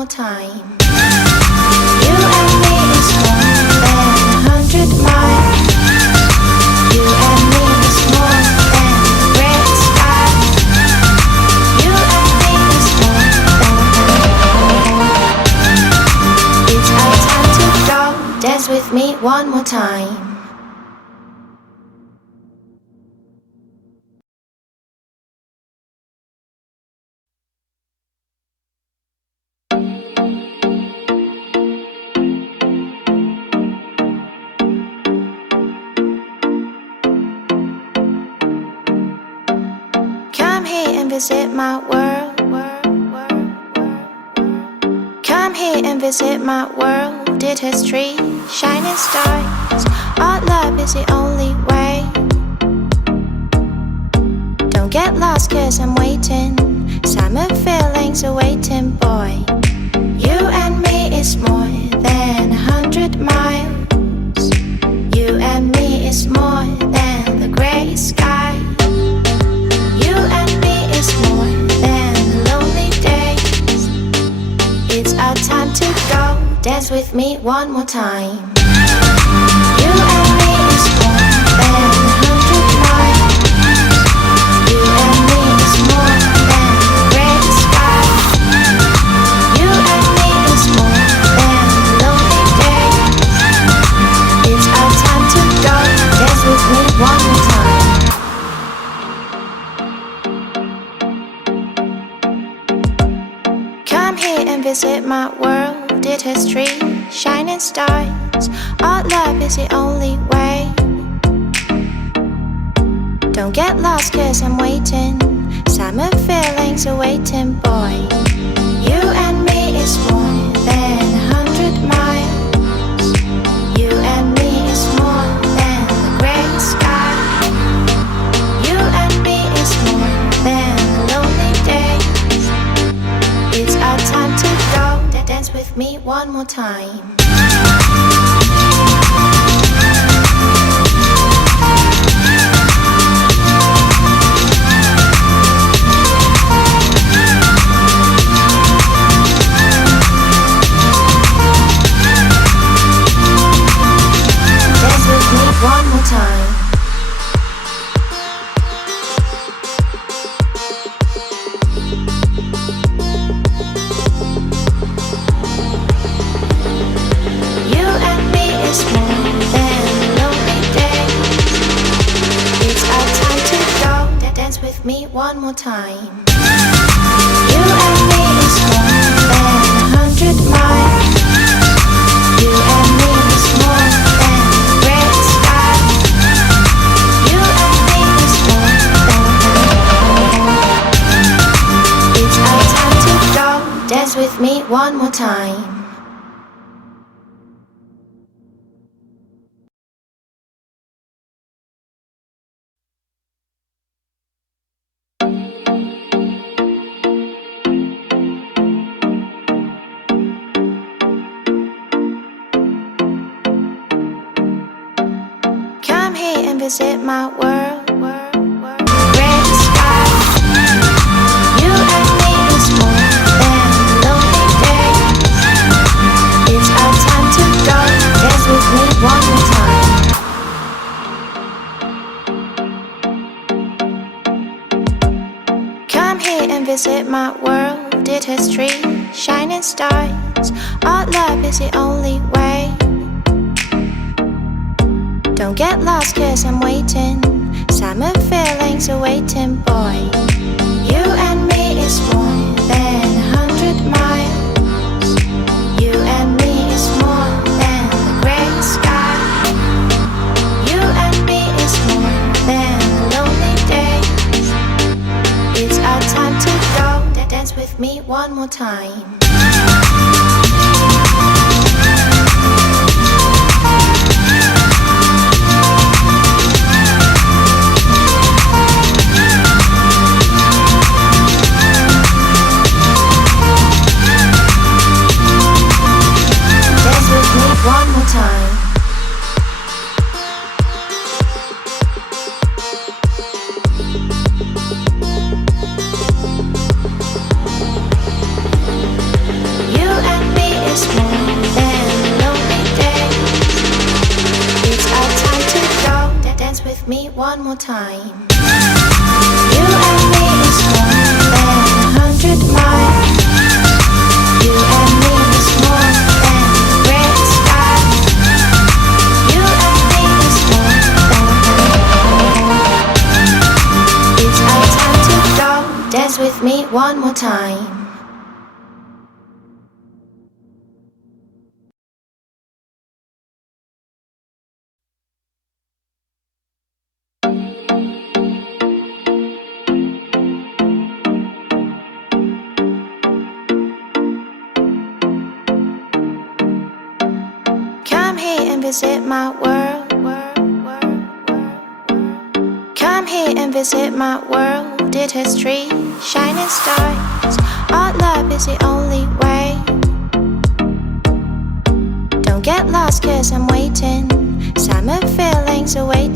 more time. You and me is more than 100 miles. You and me is more than the red sky. You and me is more than. It's our time to go. Dance with me one more time. Visit my world. Come here and visit my world. Did history, shining stars. Our love is the only way. Don't get lost 'cause I'm waiting. Summer feelings are waiting, boy. You and me is more than 100 miles. You and me is more than the grey sky. You and me is more than lonely days. It's our time to go. Dance with me one more time. You and me is more than 100 miles. You and me is more than the red sky. You and me is more than lonely days. It's our time to go. Dance with me one more time. Visit my world. Did history, shining stars. Our love is the only way. Don't get lost 'cause I'm waiting. Summer feelings are waiting, boy. You and me is more than 100 miles. You and me is more than the grey sky. You and me is more than lonely days. It's our time to go. Dance with me one more time. Dance with me one more time. Me one more time. You and me is more than 100 miles. You and me is more than the red sky. You and me is more than. It's our time to go. Dance with me one more time. Visit my world. Red sky. You and me is more than lonely days. It's our time to go. Dance with me one more time. Come here and visit my world. Did history, shining stars. Our love is the only way. Don't get lost 'cause I'm waiting. Summer feelings are waiting, boy. You and me is more than 100 miles. You and me is more than the grey sky. You and me is more than lonely days. It's our time to go. Dance with me one more time. One more time. You one more time. You and me is more than 100 miles. You and me is more than the red sky. You and me is more than it's our time to go. Dance with me one more time. Visit my world. Come here and visit my world. It has trees, shining stars. Our love is the only way. Don't get lost 'cause I'm waiting. Summer feelings are waiting.